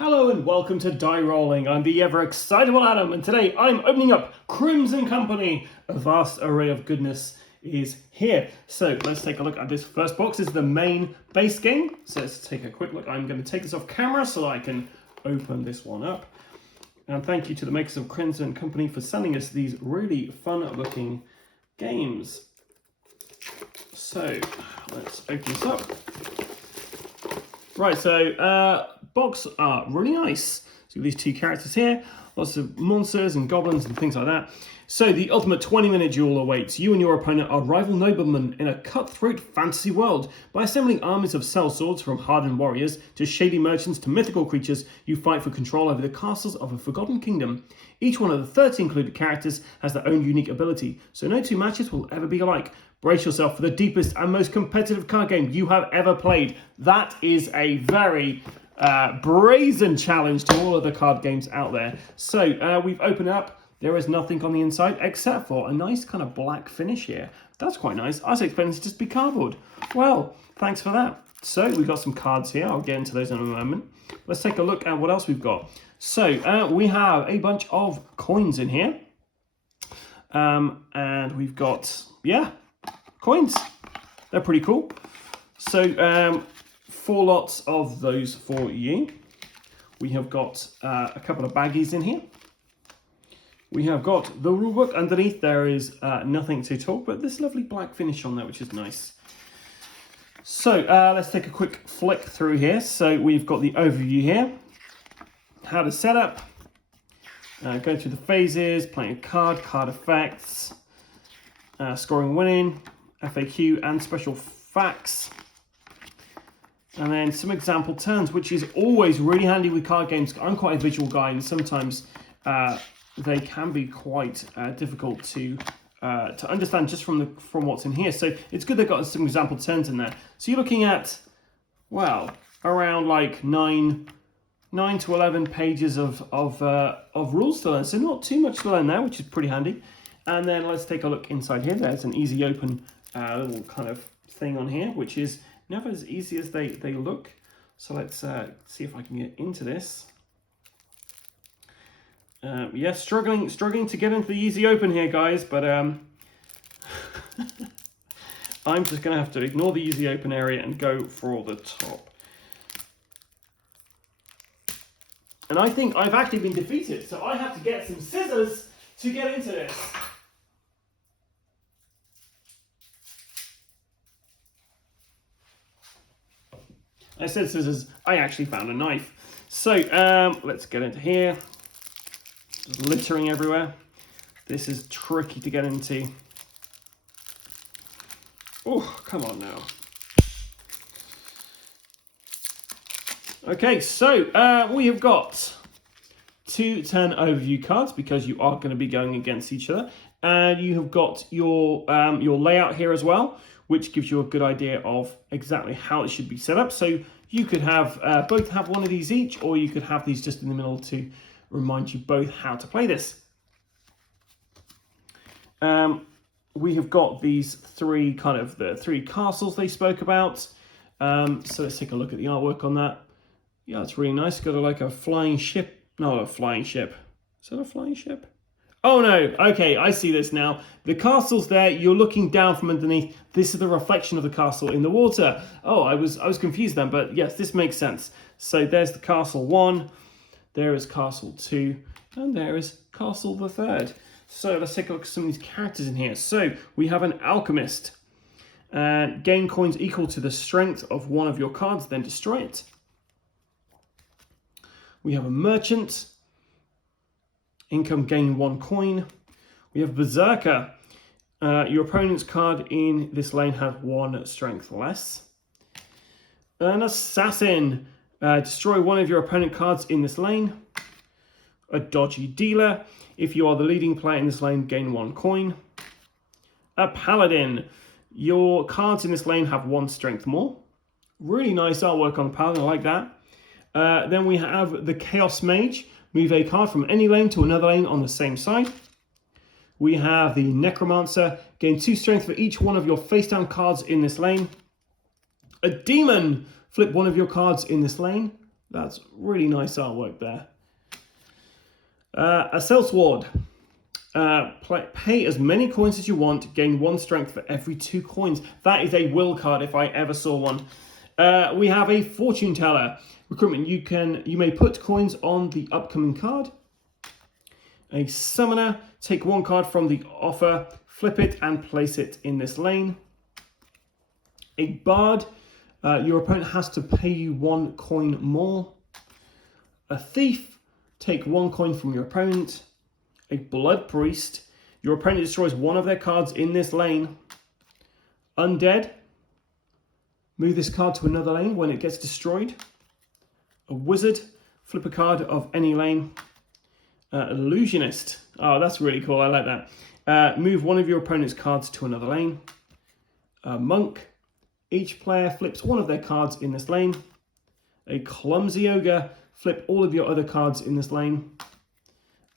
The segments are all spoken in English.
Hello and welcome to Die Rolling. I'm the ever excitable Adam, and today I'm opening up Crimson Company. A vast array of goodness is here. So let's take a look at this first box. This is the main base game. So let's take a quick look. I'm going to take this off camera so I can open this one up. And thank you to the makers of Crimson Company for sending us these really fun looking games. So let's open this up. Right, so box art, really nice. So these two characters here, lots of monsters and goblins and things like that. So the ultimate 20-minute duel awaits. You and your opponent are rival noblemen in a cutthroat fantasy world. By assembling armies of sellswords, from hardened warriors to shady merchants to mythical creatures, you fight for control over the castles of a forgotten kingdom. Each one of the 30 included characters has their own unique ability, so no two matches will ever be alike. Brace yourself for the deepest and most competitive card game you have ever played. That is a very brazen challenge to all of the card games out there. So we've opened it up. There is nothing on the inside except for a nice kind of black finish here. That's quite nice. I was expecting it to just be cardboard. Well, thanks for that. So we've got some cards here. I'll get into those in a moment. Let's take a look at what else we've got. So we have a bunch of coins in here. And we've got, coins. They're pretty cool. So 4 lots of those for you. We have got a couple of baggies in here. We have got the rulebook. Underneath there is nothing to talk, but this lovely black finish on there, which is nice. So let's take a quick flick through here. So we've got the overview here. How to set up. Go through the phases, playing a card effects, scoring winning, FAQ and special facts. And then some example turns, which is always really handy with card games. I'm quite a visual guy, and sometimes they can be quite difficult to understand just from what's in here. So it's good they've got some example turns in there. So you're looking at, well, around like 9 to 11 pages of rules to learn. So not too much to learn there, which is pretty handy. And then let's take a look inside here. There's an easy open little kind of thing on here, which is never as easy as they look. So let's see if I can get into this. Struggling to get into the easy open here, guys, but I'm just going to have to ignore the easy open area and go for the top. And I think I've actually been defeated, so I have to get some scissors to get into this. I said scissors, I actually found a knife. So let's get into here. Just littering everywhere. This is tricky to get into. Oh, come on now. Okay, so we have got 2 turn overview cards because you are going to be going against each other. And you have got your layout here as well, which gives you a good idea of exactly how it should be set up. So you could have both have one of these each, or you could have these just in the middle to remind you both how to play this. We have got these the 3 castles they spoke about. So let's take a look at the artwork on that. Yeah, it's really nice. Got like a flying ship. No, a flying ship. Is that a flying ship? Oh no, okay, I see this now. The castle's there, you're looking down from underneath. This is the reflection of the castle in the water. Oh, I was confused then, but yes, this makes sense. So there's the castle 1, there is castle 2, and there is castle the 3rd. So let's take a look at some of these characters in here. So we have an alchemist. Gain coins equal to the strength of one of your cards, then destroy it. We have a merchant. Income gain 1 coin. We have Berserker. Your opponent's card in this lane has 1 strength less. An Assassin. Destroy one of your opponent cards in this lane. A Dodgy Dealer. If you are the leading player in this lane, gain 1 coin. A Paladin. Your cards in this lane have 1 strength more. Really nice artwork on the Paladin, I like that. Then we have the Chaos Mage. Move a card from any lane to another lane on the same side. We have the Necromancer. Gain 2 strength for each one of your face down cards in this lane. A Demon. Flip one of your cards in this lane. That's really nice artwork there. A sellsword. Pay as many coins as you want, gain 1 strength for every 2 coins. That is a will card if I ever saw one. We have a fortune teller. Recruitment, you may put coins on the upcoming card. A summoner, take 1 card from the offer, flip it and place it in this lane. A bard, your opponent has to pay you 1 coin more. A thief, take 1 coin from your opponent. A blood priest, your opponent destroys 1 of their cards in this lane. Undead, move this card to another lane when it gets destroyed. A wizard, flip a card of any lane. Illusionist, oh that's really cool, I like that. Move 1 of your opponent's cards to another lane. Monk, each player flips 1 of their cards in this lane. A clumsy ogre, flip all of your other cards in this lane.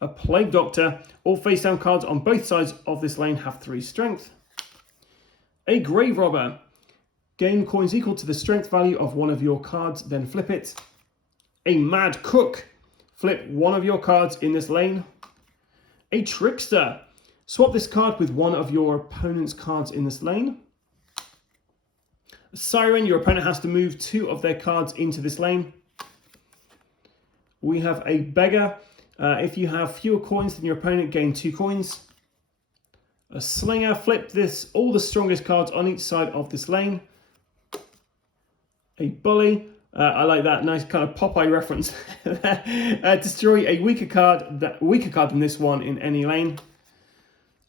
A plague doctor, all face down cards on both sides of this lane have 3 strength. A grave robber, gain coins equal to the strength value of 1 of your cards, then flip it. A mad cook, flip 1 of your cards in this lane. A trickster, swap this card with 1 of your opponent's cards in this lane. A siren, your opponent has to move 2 of their cards into this lane. We have a beggar. If you have fewer coins than your opponent, gain 2 coins. A slinger, flip all the strongest cards on each side of this lane. A bully, I like that nice kind of Popeye reference. Destroy a weaker card than this one in any lane.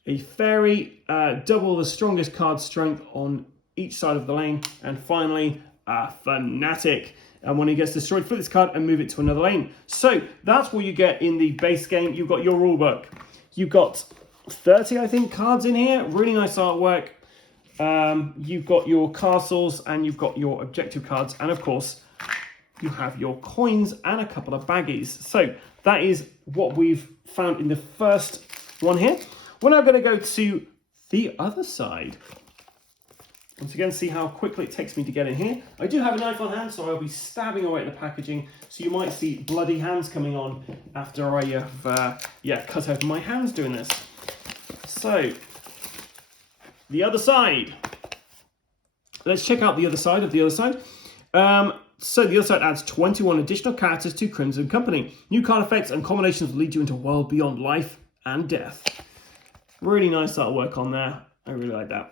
A fairy, double the strongest card's strength on each side of the lane. And finally, a fanatic. And when he gets destroyed, flip this card and move it to another lane. So that's what you get in the base game. You've got your rulebook. You've got 30, I think, cards in here. Really nice artwork. You've got your castles and you've got your objective cards. And of course, you have your coins and a couple of baggies. So that is what we've found in the first one here. We're now going to go to the other side. Once again, see how quickly it takes me to get in here. I do have a knife on hand, so I'll be stabbing away at the packaging. So you might see bloody hands coming on after I have cut open my hands doing this. So, the other side. Let's check out the other side of the other side. So the other side adds 21 additional characters to Crimson Company. New card effects and combinations will lead you into a world beyond life and death. Really nice artwork on there. I really like that.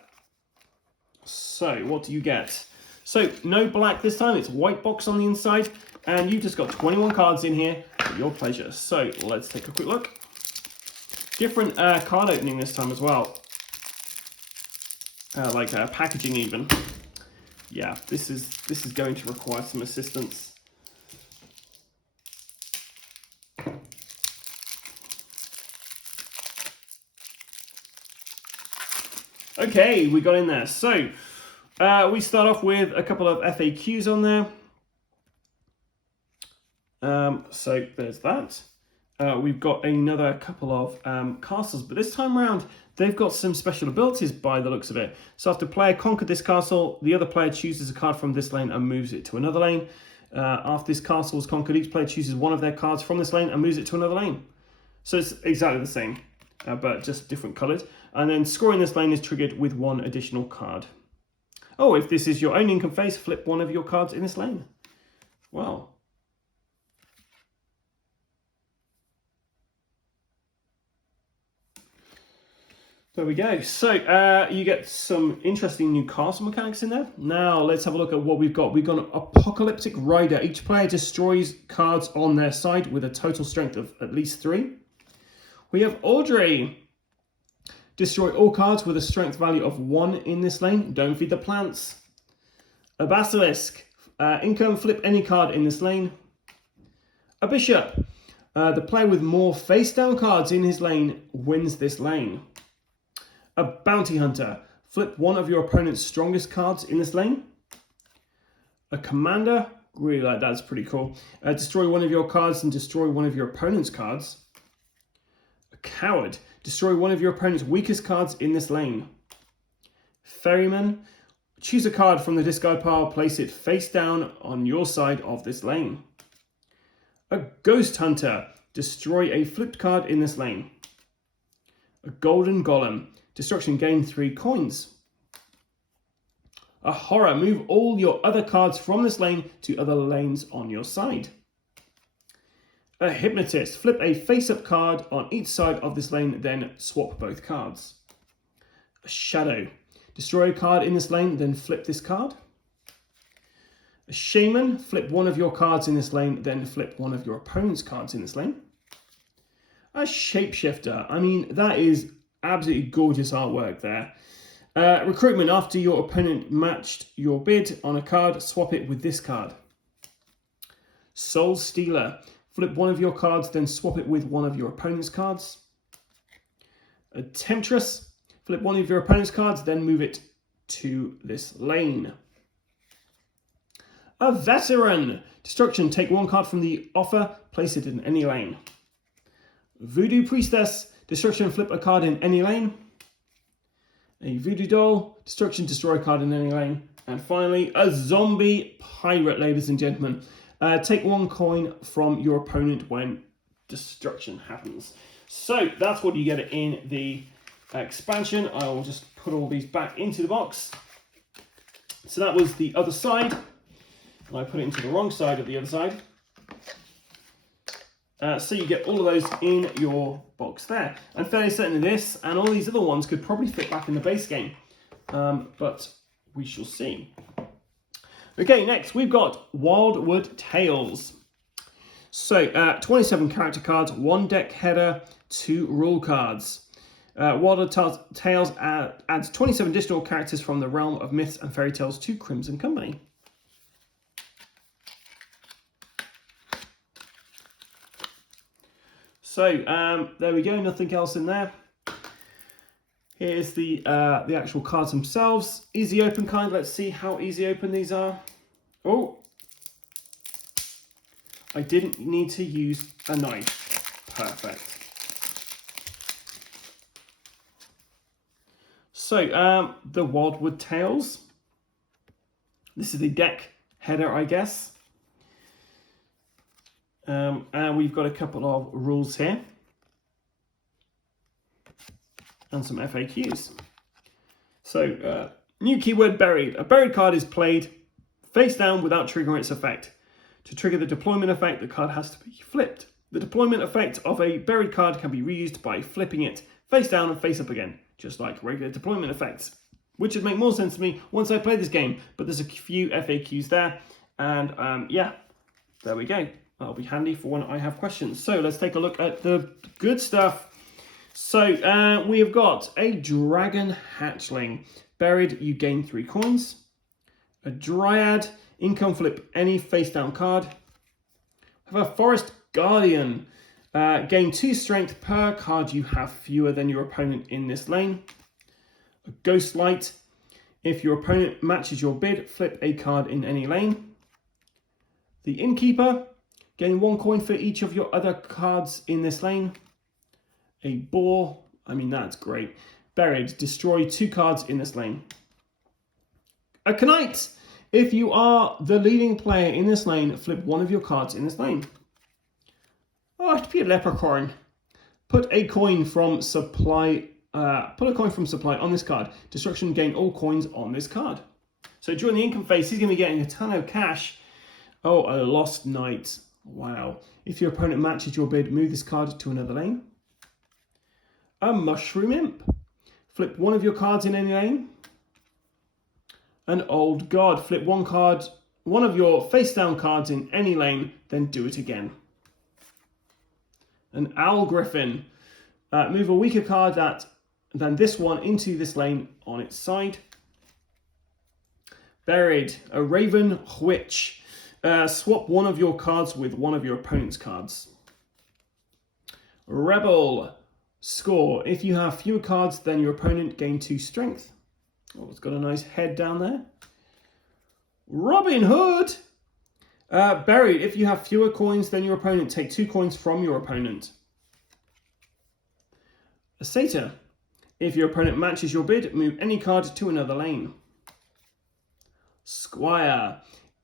So, what do you get? So, no black this time. It's white box on the inside. And you've just got 21 cards in here for your pleasure. So, let's take a quick look. Different card opening this time as well. Packaging even. Yeah, this is going to require some assistance. Okay, we got in there. So, we start off with a couple of FAQs on there. So, there's that. We've got another couple of castles, but this time around, they've got some special abilities by the looks of it. So, after player conquered this castle, the other player chooses a card from this lane and moves it to another lane. After this castle is conquered, each player chooses 1 of their cards from this lane and moves it to another lane. So, it's exactly the same, but just different coloured. And then scoring this lane is triggered with 1 additional card. Oh, if this is your own income phase, flip 1 of your cards in this lane. Wow. There we go. So you get some interesting new castle mechanics in there. Now let's have a look at what we've got. We've got an Apocalyptic Rider. Each player destroys cards on their side with a total strength of at least 3. We have Audrey. Destroy all cards with a strength value of 1 in this lane. Don't feed the plants. A Basilisk. Income, flip any card in this lane. A Bishop. The player with more face-down cards in his lane wins this lane. A Bounty Hunter. Flip 1 of your opponent's strongest cards in this lane. A Commander. Really like that. It's pretty cool. Destroy 1 of your cards and destroy 1 of your opponent's cards. A Coward. Destroy 1 of your opponent's weakest cards in this lane. Ferryman. Choose a card from the discard pile, place it face down on your side of this lane. A ghost hunter. Destroy a flipped card in this lane. A golden golem. Destruction, gain 3 coins. A horror. Move all your other cards from this lane to other lanes on your side. A hypnotist. Flip a face-up card on each side of this lane, then swap both cards. A shadow. Destroy a card in this lane, then flip this card. A shaman. Flip one of your cards in this lane, then flip one of your opponent's cards in this lane. A shapeshifter. I mean, that is absolutely gorgeous artwork there. Recruitment. After your opponent matched your bid on a card, swap it with this card. Soul Stealer. Flip one of your cards, then swap it with one of your opponent's cards. A Temptress. Flip one of your opponent's cards, then move it to this lane. A Veteran. Destruction. Take one card from the offer, place it in any lane. Voodoo Priestess. Destruction. Flip a card in any lane. A Voodoo Doll. Destruction. Destroy a card in any lane. And finally, a Zombie Pirate, ladies and gentlemen. Take 1 coin from your opponent when destruction happens. So that's what you get in the expansion. I will just put all these back into the box. So that was the other side. And I put it into the wrong side of the other side. So you get all of those in your box there. I'm fairly certain this and all these other ones could probably fit back in the base game. But we shall see. Okay, next we've got Wildwood Tales. So 27 character cards, 1 deck header, 2 rule cards. Wildwood Tales adds 27 additional characters from the realm of myths and fairy tales to Crimson Company. So there we go, nothing else in there. Here's the actual cards themselves. Easy open kind. Let's see how easy open these are. Oh, I didn't need to use a knife. Perfect. So the Wildwood Tales. This is the deck header, I guess. And we've got a couple of rules here. And some FAQs. So, new keyword buried. A buried card is played face down without triggering its effect. To trigger the deployment effect, the card has to be flipped. The deployment effect of a buried card can be reused by flipping it face down and face up again, just like regular deployment effects, which would make more sense to me once I play this game, but there's a few FAQs there, and yeah, there we go. That'll be handy for when I have questions. So let's take a look at the good stuff. So we have got a Dragon Hatchling. Buried, you gain 3 coins. A Dryad, income flip any face down card. Have a Forest Guardian. Gain 2 strength per card you have fewer than your opponent in this lane. A Ghost Light. If your opponent matches your bid, flip a card in any lane. The Innkeeper. Gain 1 coin for each of your other cards in this lane. A Boar, I mean, that's great. Buried, destroy 2 cards in this lane. A Knight, if you are the leading player in this lane, flip one of your cards in this lane. Oh, to be a Leprechaun. Put a coin from supply. Put a coin from supply on this card. Destruction, gain all coins on this card. So during the income phase, he's going to be getting a ton of cash. Oh, a Lost Knight. Wow. If your opponent matches your bid, move this card to another lane. A Mushroom Imp. Flip one of your cards in any lane. An Old God. Flip one of your face down cards in any lane, then do it again. An Owl Griffin. Move a weaker card than this one into this lane on its side. Buried. A Raven Witch. Swap one of your cards with one of your opponent's cards. Rebel. Score. If you have fewer cards than your opponent, gain 2 strength. Oh, it's got a nice head down there. Robin Hood. Buried. If you have fewer coins than your opponent, take 2 coins from your opponent. A Satyr. If your opponent matches your bid, move any card to another lane. Squire.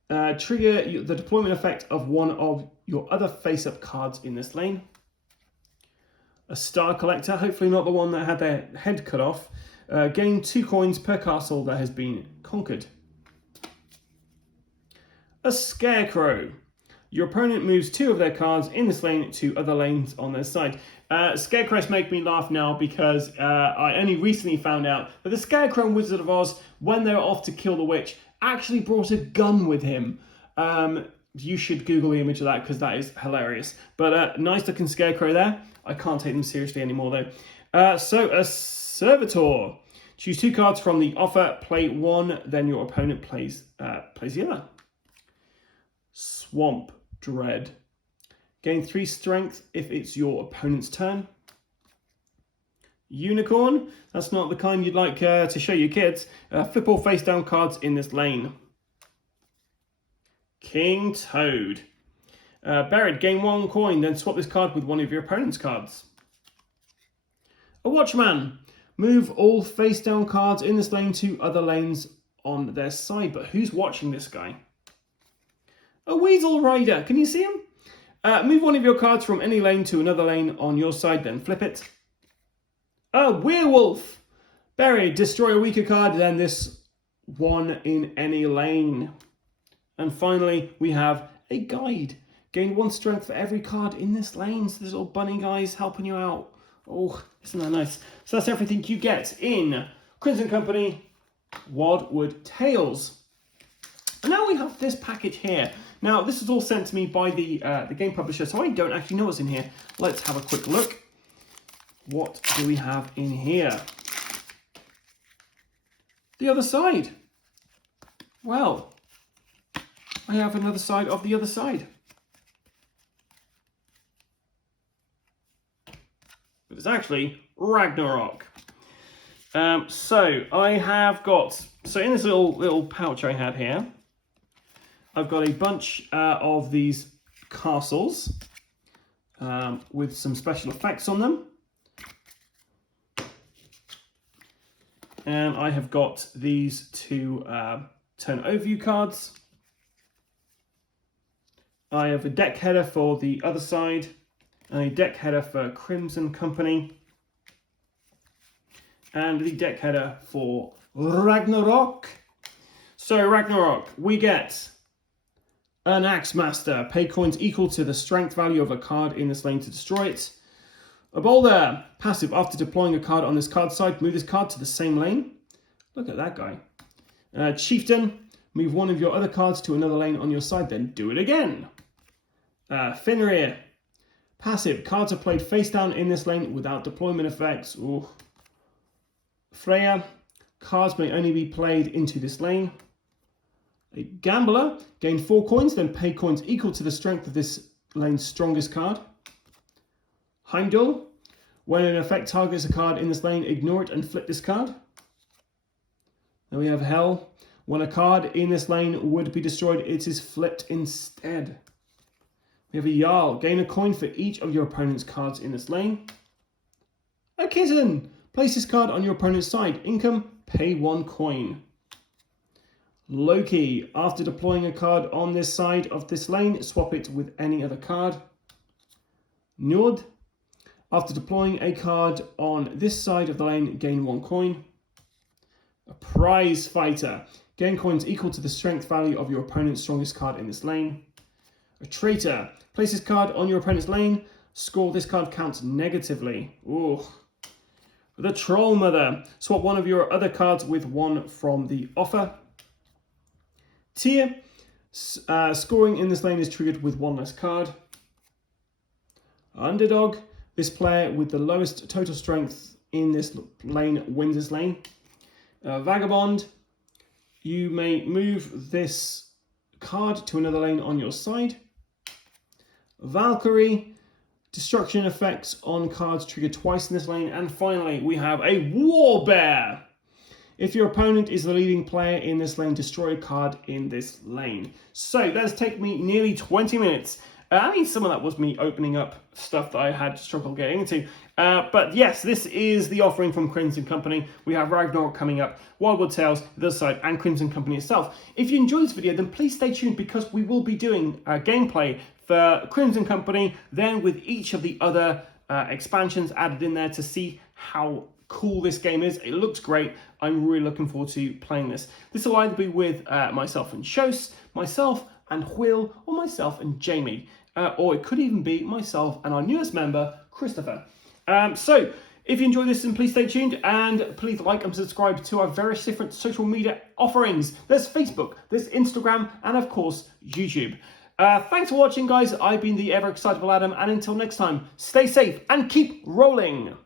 Trigger the deployment effect of one of your other face-up cards in this lane. A star collector, hopefully not the one that had their head cut off. Gain 2 coins per castle that has been conquered. A scarecrow. Your opponent moves 2 of their cards in this lane to other lanes on their side. Scarecrows make me laugh now because I only recently found out that the Scarecrow in Wizard of Oz, when they were off to kill the witch, actually brought a gun with him. You should Google the image of that because that is hilarious. But nice looking Scarecrow there. I can't take them seriously anymore though. So a Servitor. Choose 2 cards from the offer, play 1, then your opponent plays the other. Swamp Dread. Gain 3 strength if it's your opponent's turn. Unicorn. That's not the kind you'd like to show your kids. Flip all face down cards in this lane. King Toad. Buried. Gain 1 coin, then swap this card with one of your opponent's cards. A Watchman. Move all face down cards in this lane to other lanes on their side. But who's watching this guy? A Weasel Rider. Can you see him? Move one of your cards from any lane to another lane on your side, then flip it. A Werewolf. Buried. Destroy a weaker card than this one in any lane. And finally, we have a Guide. Gain 1 strength for every card in this lane. So this little bunny guy's helping you out. Oh, isn't that nice? So that's everything you get in Crimson Company Wildwood Tales. And now we have this package here. Now, this is all sent to me by the game publisher, so I don't actually know what's in here. Let's have a quick look. What do we have in here? The other side. Well, I have another side of the other side. It's actually Ragnarok. So I have got, so in this little pouch I had here, I've got a bunch of these castles with some special effects on them. And I have got these 2 turn overview cards. I have a deck header for the other side and a deck header for Crimson Company. And the deck header for Ragnarok. So Ragnarok, we get an Axe Master. Pay coins equal to the strength value of a card in this lane to destroy it. A Boulder. Passive. After deploying a card on this card side, move this card to the same lane. Look at that guy. Chieftain. Move one of your other cards to another lane on your side, then do it again. Fenrir. Passive. Cards are played face down in this lane without deployment effects. Ooh. Freya. Cards may only be played into this lane. A Gambler. Gain 4 coins, then pay coins equal to the strength of this lane's strongest card. Heimdall. When an effect targets a card in this lane, ignore it and flip this card. Then we have Hell. When a card in this lane would be destroyed, it is flipped instead. We have a Jarl. Gain a coin for each of your opponent's cards in this lane. A Kitten. Place this card on your opponent's side. Income, pay 1 coin. Loki. After deploying a card on this side of this lane, swap it with any other card. Njord. After deploying a card on this side of the lane, gain 1 coin. A Prize Fighter. Gain coins equal to the strength value of your opponent's strongest card in this lane. A Traitor. Place this card on your opponent's lane. Score this card counts negatively. Ooh. The Troll Mother. Swap one of your other cards with one from the offer. Tyr. Scoring in this lane is triggered with 1 less card. Underdog. This player with the lowest total strength in this lane wins this lane. Vagabond. You may move this card to another lane on your side. Valkyrie. Destruction effects on cards triggered twice in this lane. And finally, we have a Warbear. If your opponent is the leading player in this lane, destroy a card in this lane. So that's taken me nearly 20 minutes I think some of that was me opening up stuff that I had struggled getting into. But yes, this is the offering from Crimson Company. We have Ragnarok coming up, Wildwood Tales, the other side, and Crimson Company itself. If you enjoyed this video, then please stay tuned, because we will be doing gameplay for Crimson Company, then with each of the other expansions added in there, to see how cool this game is. It looks great. I'm really looking forward to playing this. This will either be with myself and Shos, myself and Will, or myself and Jamie. Or it could even be myself and our newest member, Christopher. So, if you enjoyed this, then please stay tuned, and please like and subscribe to our various different social media offerings. There's Facebook, there's Instagram, and of course, YouTube. Thanks for watching, guys. I've been the ever excitable Adam, and until next time, stay safe and keep rolling.